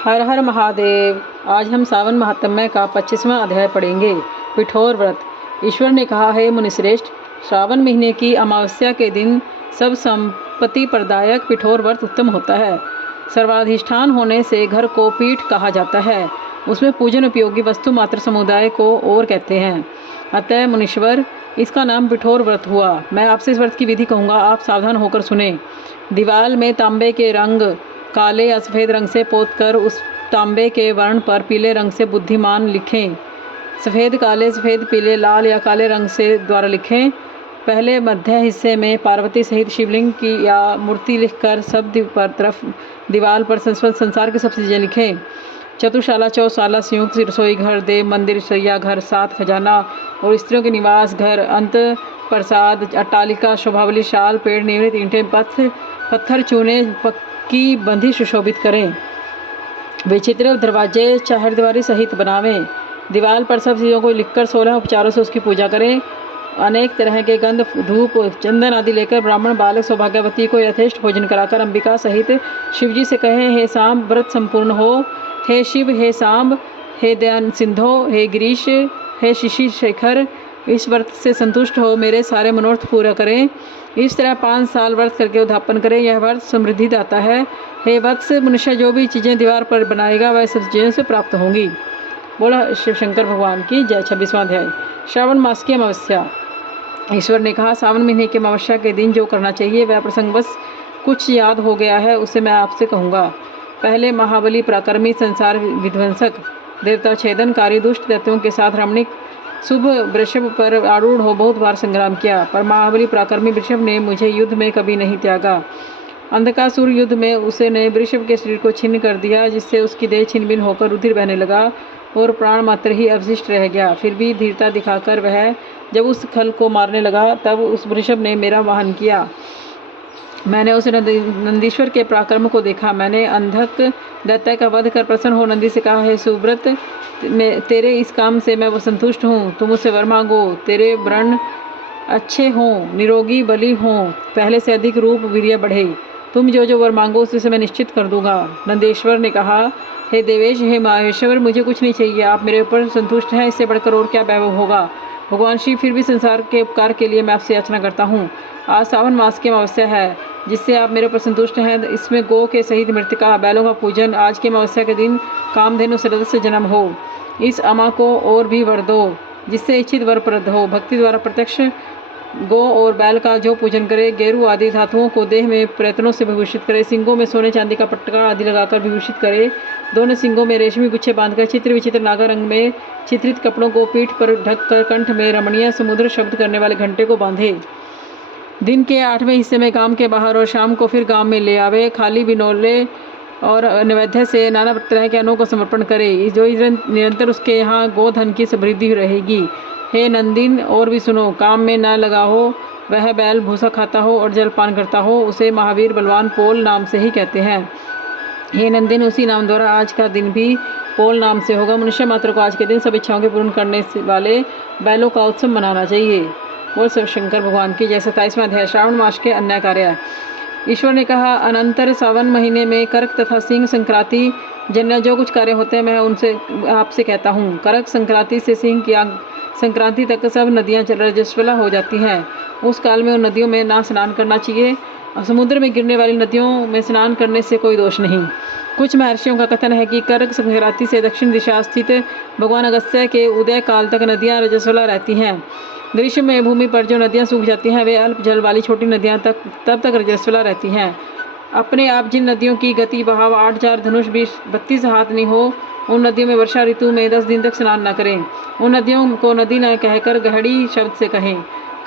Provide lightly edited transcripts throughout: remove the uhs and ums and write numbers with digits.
हर हर महादेव। आज हम सावन महात्म्य का 25वां अध्याय पढ़ेंगे। पिठोर व्रत। ईश्वर ने कहा है, मुनिश्रेष्ठ, श्रावण महीने की अमावस्या के दिन सब संपत्ति प्रदायक पिठोर व्रत उत्तम होता है। सर्वाधिष्ठान होने से घर को पीठ कहा जाता है। उसमें पूजन उपयोगी वस्तु मात्र समुदाय को और कहते हैं। अतः मुनीश्वर, इसका नाम पिठोर व्रत हुआ। मैं आपसे इस व्रत की विधि कहूँगा, आप सावधान होकर सुने। दीवाल में तांबे के रंग काले या सफ़ेद रंग से पोतकर उस तांबे के वर्ण पर पीले रंग से बुद्धिमान लिखें। सफ़ेद, काले, सफ़ेद, पीले, लाल या काले रंग से द्वारा लिखें। पहले मध्य हिस्से में पार्वती सहित शिवलिंग की या मूर्ति लिखकर सब तरफ दीवार पर संसार की सब चीज़ें लिखें। चतुशाला, चौशाला, संयुक्त रसोई घर, देव मंदिर, शैया घर, 7 खजाना और स्त्रियों के निवास घर, अंत प्रसाद, अट्टालिका, शोभावली, शाल, पेड़, नियमित ईंटें, पत्थर, चूने, की बंधी सुशोभित करें। विचित्र दरवाजे चारदीवारी सहित बनावें। दीवार पर सब चीज़ों को लिखकर 16 उपचारों से उसकी पूजा करें। अनेक तरह के गंध, धूप, चंदन आदि लेकर ब्राह्मण बालक सौभाग्यवती को यथेष्ट भोजन कराकर अंबिका सहित शिवजी से कहें, हे सांब, व्रत संपूर्ण हो। हे शिव, हे सांब, हे दयान सिंधो, हे गिरीश, हे शिशि शेखर, इस व्रत से संतुष्ट हो मेरे सारे मनोरथ पूरा करें। इस तरह 5 साल व्रत करके उद्यापन करें। यह व्रत समृद्धि दाता है। हे वत्स, मनुष्य जो भी चीज़ें दीवार पर बनाएगा वह सब चीज़ें से प्राप्त होंगी। बोला शिव शंकर भगवान की जय। 26वां अध्याय। श्रावण मास की अमावस्या। ईश्वर ने कहा, सावन महीने की अमावस्या के दिन जो करना चाहिए वह प्रसंगवश कुछ याद हो गया है, उसे मैं आपसे कहूँगा। पहले महाबली पराक्रमी, संसार विध्वंसक, देवता छेदनकारी, दुष्ट दैत्यों के साथ रमणीक शुभ वृषभ पर आरूढ़ हो बहुत बार संग्राम किया, पर महाबली पराक्रमी वृषभ ने मुझे युद्ध में कभी नहीं त्यागा। अंधकासुर युद्ध में उसने वृषभ के शरीर को छिन्न कर दिया, जिससे उसकी देह छिन्न भिन्न होकर रुधिर बहने लगा और प्राण मात्र ही अवशिष्ट रह गया। फिर भी धीरता दिखाकर वह जब उस खल को मारने लगा, तब उस वृषभ ने मेरा वाहन किया। मैंने उस नंदीश्वर के पराक्रम को देखा। मैंने अंधक दैत्य का वध कर प्रसन्न हो नंदी से कहा, हे सुव्रत, तेरे इस काम से मैं संतुष्ट हूँ। तुम मुझसे वर मांगो। तेरे व्रण अच्छे हों, निरोगी, बली हों, पहले से अधिक रूप वीर्य बढ़े। तुम जो जो वर मांगो उसे मैं निश्चित कर दूंगा। नंदेश्वर ने कहा, हे देवेश, हे माहेश्वर, मुझे कुछ नहीं चाहिए। आप मेरे ऊपर संतुष्ट हैं, इससे बढ़कर और क्या वैभव होगा। भगवान शिव, फिर भी संसार के उपकार के लिए मैं आपसे याचना करता हूँ। आज सावन मास की अमावस्या है, जिससे आप मेरे ऊपर संतुष्ट हैं। इसमें गौ के सहित मृतिका, बैलों का पूजन, आज की अमावस्या के दिन कामधेनु सरद से जन्म हो। इस अमा को और भी वर दो, जिससे इच्छित वर प्रद हो। भक्ति द्वारा प्रत्यक्ष गौ और बैल का जो पूजन करे, गेरू आदि धातुओं को देह में प्रयत्नों से विभूषित करे, सिंगों में सोने चांदी का पटका आदि लगाकर विभूषित करे, दोनों सिंगों में रेशमी गुच्छे बांधकर चित्र विचित्र नागा रंग में चित्रित कपड़ों को पीठ पर ढककर कंठ में रमणीय समुद्र शब्द करने वाले घंटे को बांधे। दिन के 8वें हिस्से में गांव के बाहर और शाम को फिर गांव में ले आवे। खाली बिनोले और नैवेद्य से नाना तरह के अन्नों को समर्पण करे, जो निरंतर उसके यहाँ गोधन की समृद्धि रहेगी। हे नंदिन, और भी सुनो, काम में न लगा हो, वह बैल भूसा खाता हो और जलपान करता हो, उसे महावीर बलवान पोल नाम से ही कहते हैं। हे नंदिन, उसी नाम द्वारा आज का दिन भी पोल नाम से होगा। मनुष्य मात्र को आज के दिन सब इच्छाओं के पूर्ण करने वाले बैलों का उत्सव मनाना चाहिए। बोल शिव शंकर भगवान की जय। 27वां अध्याय। श्रावण मास के अन्य कार्य। ईश्वर ने कहा, अनंतर सावन महीने में कर्क तथा सिंह संक्रांति जन्य जो कुछ कार्य होते हैं मैं उनसे आपसे कहता हूँ। कर्क संक्रांति से सिंह की संक्रांति तक सब नदियाँ रजस्वला हो जाती हैं। उस काल में उन नदियों में ना स्नान करना चाहिए। समुद्र में गिरने वाली नदियों में स्नान करने से कोई दोष नहीं। कुछ महर्षियों का कथन है कि कर्क संक्रांति से दक्षिण दिशा स्थित भगवान अगस्त्य के उदय काल तक नदियाँ रजस्वला रहती हैं। ग्रीष्म में भूमि पर जो नदियाँ सूख जाती हैं, वे अल्प जल वाली छोटी नदियाँ तब तक रजस्वला रहती हैं। अपने आप जिन नदियों की गति बहाव 8 धनुष 32 हाथ नहीं हो, उन नदियों में वर्षा ऋतु में 10 दिन तक स्नान न करें। उन नदियों को नदी न कहकर गहड़ी शब्द से कहें।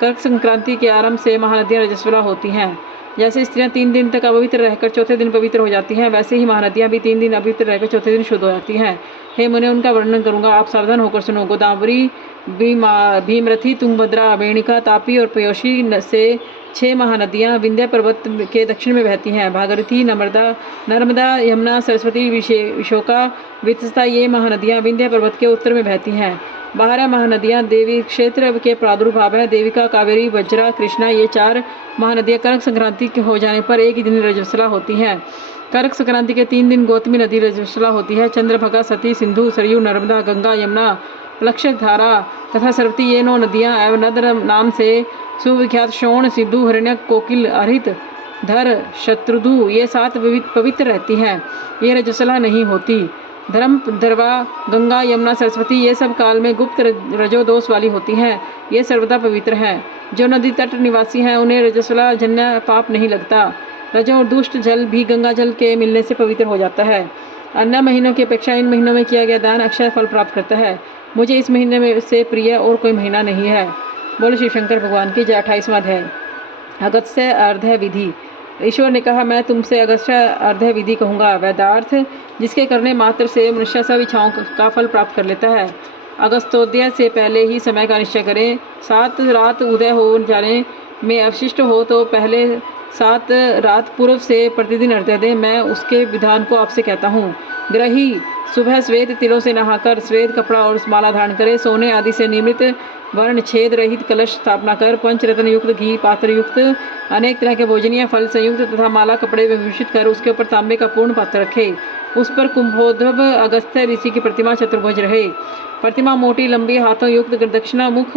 कर्क संक्रांति के आरंभ से महानदियाँ रजस्वला होती हैं। जैसे स्त्रियाँ 3 दिन तक अपवित्र रहकर चौथे दिन पवित्र हो जाती हैं, वैसे ही महानदियाँ भी 3 दिन अपवित्र रहकर चौथे दिन शुद्ध हो जाती हैं। हे मुने, उनका वर्णन करूँगा, आप सावधान होकर सुनो। गोदावरी, भीमरथी, तुंगभद्रा, वेणिका, तापी और पयोशी से 6 महानदियाँ विंध्य पर्वत के दक्षिण में बहती हैं। भागीरथी, नर्मदा, यमुना, सरस्वती, विशोका, वितस्ता, ये महानदियाँ विंध्य पर्वत के उत्तर में बहती हैं। 12 महानदियाँ देवी क्षेत्र के प्रादुर्भाव है। देविका, कावेरी, वज्रा, कृष्णा, ये 4 महानदियाँ कर्क संक्रांति के हो जाने पर एक ही दिन रजस्वला होती हैं। कर्क संक्रांति के 3 दिन गौतमी नदी रजस्वला होती है। चंद्रभागा, सती, सिंधु, सरयू, नर्मदा, गंगा, यमुना, प्लक्षधारा तथा सरस्वती ये 9 नदियाँ एवं नद नाम से सुविख्यात शोण, सिद्धू, हिरण्यक, कोकिल, हरित, धर, शत्रुधु ये 7 पवित्र रहती हैं। ये रजस्वला नहीं होती। धर्म, धरवा, गंगा, यमुना, सरस्वती ये सब काल में गुप्त रजोदोष वाली होती हैं। ये सर्वदा पवित्र हैं। जो नदी तट निवासी हैं उन्हें रजस्वला जन्य पाप नहीं लगता। रजो और दुष्ट जल भी गंगा जल के मिलने से पवित्र हो जाता है। अन्य महीनों की अपेक्षा इन महीनों में किया गया दान अक्षय फल प्राप्त करता है। मुझे इस महीने में से प्रिय और कोई महीना नहीं है। बोले शिव शंकर भगवान की जय। 28वां अध्याय अगस्त्य अर्घ्य विधि। ईश्वर ने कहा, मैं तुमसे अगस्त्य अर्घ्य विधि कहूँगा। वेदार्थ जिसके करने मात्र से मनुष्य सब इच्छाओं का फल प्राप्त कर लेता है। अगस्तोदय से पहले ही समय का निश्चय करें। 7 रात उदय हो जाने में अवशिष्ट हो तो पहले 7 रात पूर्व से प्रतिदिन अर्घ्य दें। मैं उसके विधान को आपसे कहता हूँ। ग्रही सुबह श्वेत तिलों से नहाकर श्वेत कपड़ा और माला धारण करे। सोने आदि से निर्मित वर्ण छेद रहित कलश स्थापना कर पंचरत्न युक्त घी पात्र युक्त अनेक तरह के भोजनीय फल संयुक्त तथा माला कपड़े में विभूषित कर उसके ऊपर तांबे का पूर्ण पात्र रखे। उस पर कुंभोद्भव अगस्त्य ऋषि की प्रतिमा चतुर्भुज रहे। प्रतिमा मोटी लंबी हाथों युक्त दक्षिणा मुख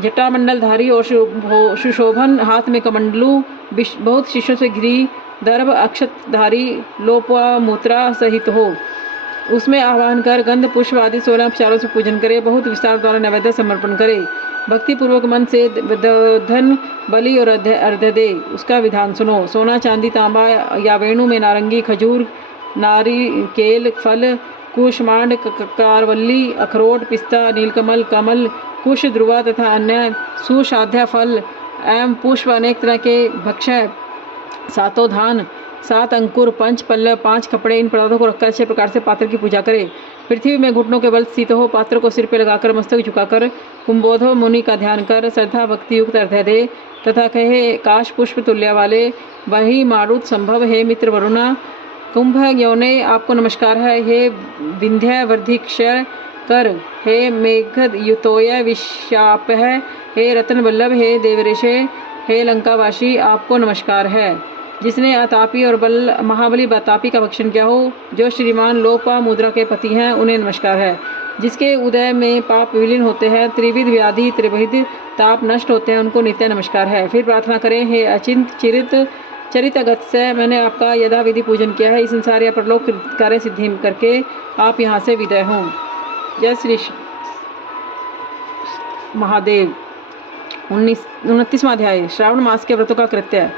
जटामंडलधारी और सुशोभन हाथ में कमंडलू बहुत शिष्यों से घिरी दर्भ अक्षतधारी लोपा मूत्रा सहित हो। उसमें आह्वान कर गंध पुष्प आदि 16 उपचारों से पूजन करे। बहुत विस्तार द्वारा नैवेद्य समर्पण करे। भक्ति पूर्वक मन से धन बलि और अर्घ्य दे। उसका विधान सुनो। सोना चांदी तांबा या वेणु में नारंगी खजूर नारिकेल फल कुष्मांड कारवल्ली अखरोट पिस्ता नीलकमल कमल कुश ध्रुवा तथा अन्य सुसाध्य फल एवं पुष्प अनेक तरह के भक्ष्य 7 धान 7 अंकुर 5 पल्लव 5 कपड़े इन पदार्थों को रखकर अच्छे प्रकार से पात्र की पूजा करे। पृथ्वी में घुटनों के बल स्थित हो। पात्र को सिर पर लगाकर मस्तक झुकाकर कुंभोधव मुनि का ध्यान कर श्रद्धा भक्ति युक्त अर्घ्य दे तथा कहे, काश पुष्प तुल्य वाले वही मारुत संभव है मित्र वरुणा कुंभ यौने आपको नमस्कार है। हे विंध्य वर्धिक्षर कर हे मेघ युतोय विशाप है। हे रत्न वल्लभ हे देवऋषे हे लंकावासी आपको नमस्कार है। जिसने अतापी और महाबली बतापी का भक्षण किया हो, जो श्रीमान लोपा मुद्रा के पति हैं उन्हें नमस्कार है। जिसके उदय में पाप विलीन होते हैं त्रिविध व्याधि त्रिविध ताप नष्ट होते हैं उनको नित्य नमस्कार है। फिर प्रार्थना करें, हे अचिंत चिरित चरित अगस्त्य मैंने आपका यथाविधि पूजन किया है। इस संसार या परलोक कार्य सिद्धि करके आप यहाँ से विदय हों। जय श्री महादेव। 29वां अध्याय श्रावण मास के व्रतों का कृत्य।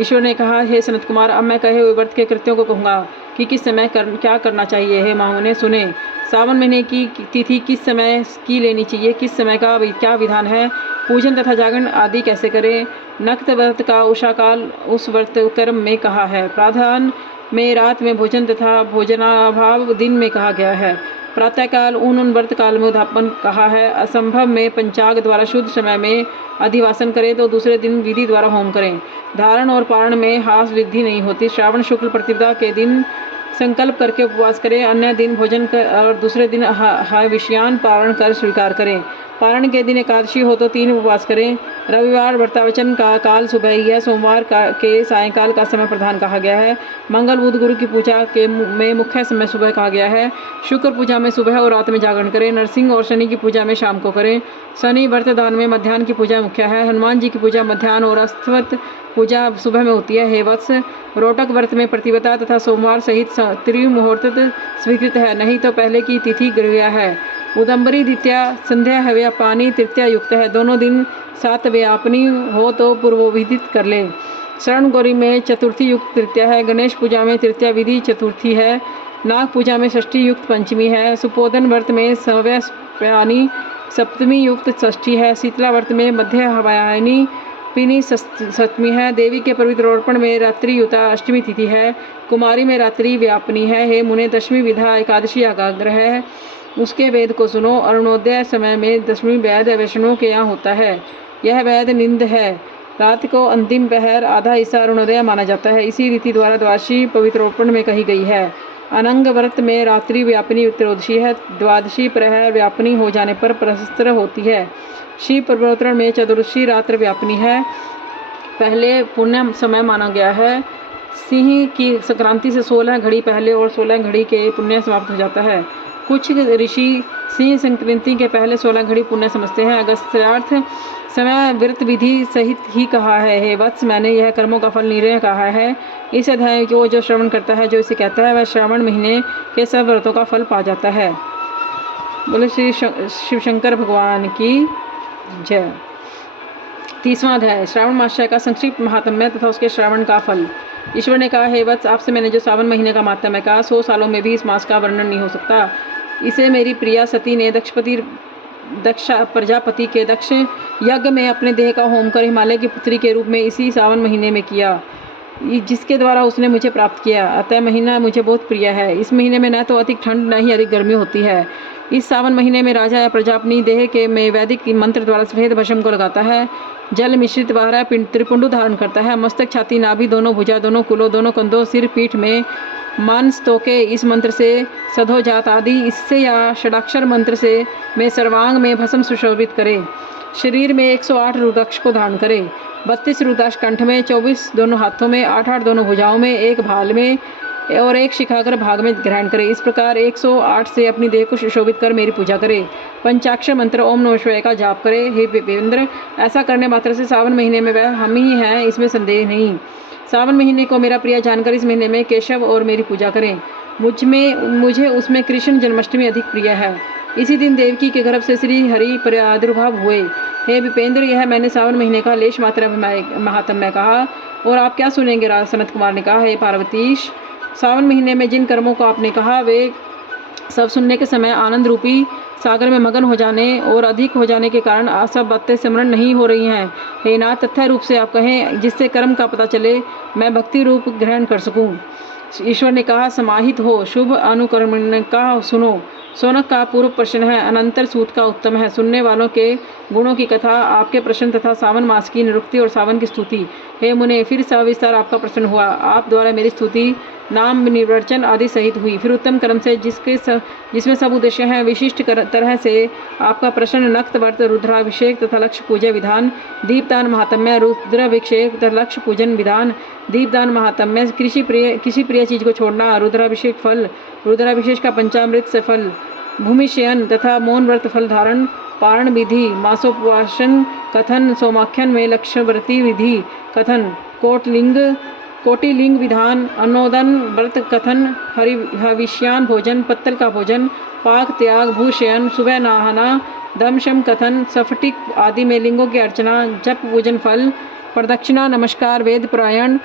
ईश्वर ने कहा, हे सनत कुमार अब मैं कहे हुए व्रत के कृत्यों को कहूँगा कि किस समय क्या करना चाहिए। हे महामुने सुने। सावन महीने की तिथि किस समय की लेनी चाहिए, किस समय का क्या विधान है, पूजन तथा जागरण आदि कैसे करें। नक्त व्रत का उषा काल उस व्रत कर्म में कहा है। प्राधान में रात में भोजन तथा भोजनाभाव दिन में कहा गया है। प्रातःकाल उन व्रत काल में उद्यापन कहा है। असंभव में पंचाग द्वारा शुद्ध समय में अधिवासन करें तो दूसरे दिन विधि द्वारा होम करें। धारण और पारण में हास वृद्धि नहीं होती। श्रावण शुक्ल प्रतिपदा के दिन संकल्प करके उपवास करें। अन्य दिन भोजन कर और दूसरे दिन हविष्यान पारण कर स्वीकार करें। पारण के दिन एकादशी हो तो 3 उपवास करें। रविवार व्रतावचन का काल सुबह ही है। सोमवार के सायंकाल का समय प्रधान कहा गया है। मंगल बुध गुरु की पूजा के में मुख्य समय सुबह कहा गया है। शुक्र पूजा में सुबह और रात में जागरण करें। नरसिंह और शनि की पूजा में शाम को करें। शनि व्रत दान में मध्याह्न की पूजा मुख्य है। हनुमान जी की पूजा मध्याह्न और अस्तवत पूजा सुबह में होती है। हे वत्स रोटक व्रत में प्रतिपदा तथा सोमवार सहित त्रिमुहूर्त स्वीकृत है, नहीं तो पहले की तिथि गृह है। उदंबरी द्वितीया संध्या हव्या पानी तृतीया युक्त है। दोनों दिन 7 व्यापनी हो तो पूर्वविदित कर लें। शरण गौरी में चतुर्थी युक्त तृतीया है। गणेश पूजा में तृतीया विधि चतुर्थी है। नाग पूजा में षष्ठी युक्त पंचमी है। सुपोधन व्रत में सव्यानी सप्तमी युक्त षष्ठी है। शीतला व्रत में मध्य हवायानी पिनी सप्तमी है। देवी के पवित्र अर्पण में रात्रि युता अष्टमी तिथि है। कुमारी में रात्रि व्यापनी है। हे मुने 10वीं विधा एकादशी आग्रह है, उसके वेद को सुनो। अरुणोदय समय में 10वीं वेद वैष्णवों के यहाँ होता है। यह वेद निंद है। रात को अंतिम पहर आधा हिस्सा अरुणोदय माना जाता है। इसी रीति द्वारा द्वादशी पवित्रोपण में कही गई है। अनंग व्रत में रात्रि व्यापिनी त्रयोदशी है। द्वादशी प्रहर व्यापिनी हो जाने पर प्रशस्त्र होती है। शिव प्रवर्तन में चतुर्दशी रात्र व्यापिनी है। पहले पुण्य समय माना गया है। सिंह की संक्रांति से 16 घड़ी पहले और 16 घड़ी के पुण्य समाप्त हो जाता है। कुछ ऋषि सिंह संक्रांति के पहले 16 घड़ी पुण्य समझते हैं। अगस्त्यार्थ समय व्रत विधि सहित ही कहा है। हे वत्स, मैंने यह कर्मों का फल निर्णय कहा है। इस अध्याय को जो श्रवण करता है, जो इसे कहता है, वह श्रावण महीने के सब व्रतों का फल पा जाता है। बोले श्री शिव शंकर भगवान की जय। 30वां अध्याय श्रावण मास का संक्षिप्त महात्म्य तथा उसके श्रावण का फल। ईश्वर ने कहा, हे वत्स, आपसे मैंने जो सावन महीने का महात्म्य कहा, 100 सालों में भी इस मास का वर्णन नहीं हो सकता। इसे मेरी प्रिया सती ने दक्ष प्रजापति के दक्ष यज्ञ में अपने देह का होम कर हिमालय की पुत्री के रूप में इसी सावन महीने में किया, जिसके द्वारा उसने मुझे प्राप्त किया। अतः महीना मुझे बहुत प्रिय है। इस महीने में न तो अधिक ठंड न ही अधिक गर्मी होती है। इस सावन महीने में राजा या प्रजा अपनी देह के में वैदिक मंत्र द्वारा सफेद भस्म को लगाता है, जल मिश्रित 12 त्रिपुंड धारण करता है। मस्तक, छाती, नाभि, दोनों भुजा, दोनों कुलों, दोनों कंधों, सिर, पीठ में मांस तोके इस मंत्र से सधोजात आदि इससे या षडाक्षर मंत्र से में सर्वांग में भस्म सुशोभित करे। शरीर में 108 रुद्राक्ष को धारण करे। 32 रुद्राक्ष कंठ में, 24 दोनों हाथों में, 8 दोनों भुजाओं में, 1 भाल में और 1 शिखाग्र भाग में ग्रहण करे। इस प्रकार 108 से अपनी देह को सुशोभित कर मेरी पूजा करे। पंचाक्षर मंत्र ओम नमः शिवाय का जाप करे। हे विपेंद्र, ऐसा करने मात्र से सावन महीने में वह हम ही हैं, इसमें संदेह नहीं। सावन महीने को मेरा प्रिय जानकर इस महीने में केशव और मेरी पूजा करें। मुझे उसमें कृष्ण जन्माष्टमी अधिक प्रिय है। इसी दिन देवकी के गर्भ से श्री हरि प्रादुर्भाव हुए। हे विपेंद्र, यह मैंने सावन महीने का लेश मात्रा महात्म्य कहा, और आप क्या सुनेंगे? राजा सनत कुमार ने कहा, हे पार्वतीश, सावन महीने में जिन कर्मों को आपने कहा, वे सब सुनने के समय आनंद रूपी सागर में मगन हो जाने और अधिक हो जाने के कारण सब बातें स्मरण नहीं हो रही हैं। हे नाथ, तथ्य रूप से आप कहें, जिससे कर्म का पता चले, मैं भक्ति रूप ग्रहण कर सकूं। ईश्वर ने कहा, समाहित हो, शुभ अनुकर्म का सुनो। सोनक का पूर्व प्रश्न है, अनंतर सूत का उत्तम है। सुनने वालों के गुणों की कथा, आपके प्रश्न तथा सावन मास की निरुक्ति और सावन की स्तुति। हे मुने, फिर सविस्तार आपका प्रश्न हुआ। आप द्वारा मेरी स्तुति, नाम निवर्चन आदि सहित हुई। फिर उत्तम कर्म से जिसमें सब उद्देश्य हैं, विशिष्ट तरह से आपका प्रश्न नक्त व्रत, रुद्राभिषेक तथा लक्ष्य पूजा विधान, दीपदान महात्म्य, रुद्राभिषेक तथा लक्ष्य पूजन विधान, दीपदान महात्म्य, किसी प्रिय चीज को छोड़ना, रुद्राभिषेक फल, रुद्राभिषेक का पंचामृत से फल, भूमिशयन तथा मौन व्रत फल धारण, पारण विधि, मासोपवासन कथन, सोमाख्यान में लक्ष्यव्रती विधि कथन, कोटिलिंग विधान, अन्नोदन व्रत कथन, हविष्यान भोजन, पत्तल का भोजन, पाक त्याग, भूशयन, सुबह नहाना, दमशम कथन, सफटिक आदि में लिंगों की अर्चना, जप पूजन फल, प्रदक्षिणा, नमस्कार, वेद पारायण,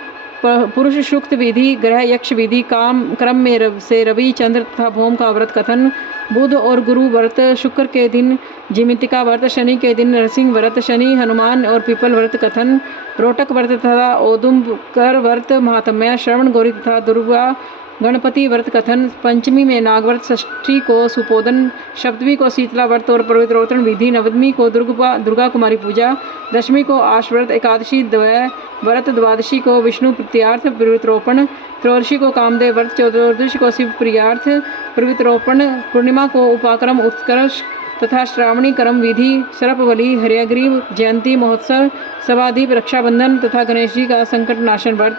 पुरुष सूक्त विधि, ग्रह यक्ष विधि, क्रम में से रवि चंद्र तथा भौम का व्रत कथन, बुध और गुरु व्रत, शुक्र के दिन जिमितिका व्रत, शनि के दिन नरसिंह व्रत, शनि, हनुमान और पीपल व्रत कथन, रोटक व्रत तथा ओदुम्बर व्रत महात्म्य, श्रवण गौरी तथा दुर्गा गणपति व्रत कथन, पंचमी में नागव्रत, षष्ठी को सुपोदन, सप्तमी को शीतला व्रत और पवित्रोत्तरण विधि, नवमी को दुर्गा कुमारी पूजा, दशमी को आशव्रत, एकादशी द्वय व्रत, द्वादशी को विष्णु प्रीत्यार्थ पवित्रोपण, त्रयोदशी को कामदेव व्रत, चतुर्दशी को शिव प्रियार्थ पवित्रोपण, पूर्णिमा को उपाक्रम उत्कर्ष तथा श्रावणी कर्म विधि, सर्पबलि, हरियाग्रीव जयंती महोत्सव, सवादीप, रक्षाबंधन तथा गणेश जी का संकट नाशन व्रत,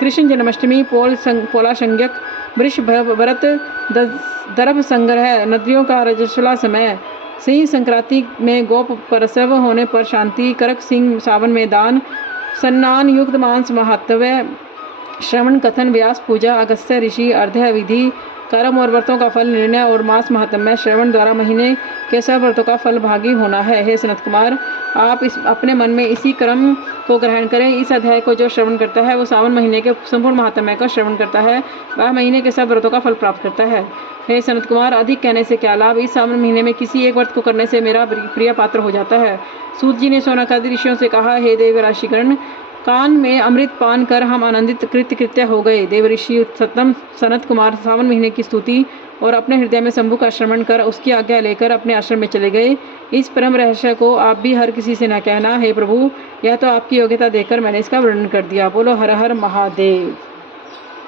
कृष्ण जन्माष्टमी, पोला संज्ञक, वृष व्रत, दर्भ संग्रह, नदियों का रजस्वला समय, सिंह संक्रांति में गोप प्रसव होने पर शांति, करक सिंह सावन में दान, सन्नान युक्त मांस महात्म्य, श्रवण कथन, व्यास पूजा, अगस्त्य ऋषि, अर्ध्य विधि, कर्म और व्रतों का फल निर्णय और मास महात्म्य, श्रवण द्वारा महीने के सब व्रतों का फल भागी होना है। हे सनत कुमार, आप अपने मन में इसी क्रम को ग्रहण करें। इस अध्याय को जो श्रवण करता है, वो सावन महीने के संपूर्ण महात्म्य का श्रवण करता है, वह महीने के सब व्रतों का फल प्राप्त करता है। हे सनत कुमार, अधिक कहने से क्या लाभ? इस सावन महीने में किसी एक व्रत को करने से मेरा प्रिय पात्र हो जाता है। सूत जी ने शौनकादि ऋषियों से कहा, हे देव राशिकरण, कान में अमृत पान कर हम आनंदित कृत्य हो गए। देव ऋषि सतम सनत कुमार सावन महीने की स्तुति और अपने हृदय में शंभु का श्रवण कर उसकी आज्ञा लेकर अपने आश्रम में चले गए। इस परम रहस्य को आप भी हर किसी से न कहना। हे प्रभु, यह तो आपकी योग्यता देखकर मैंने इसका वर्णन कर दिया। बोलो हर हर महादेव।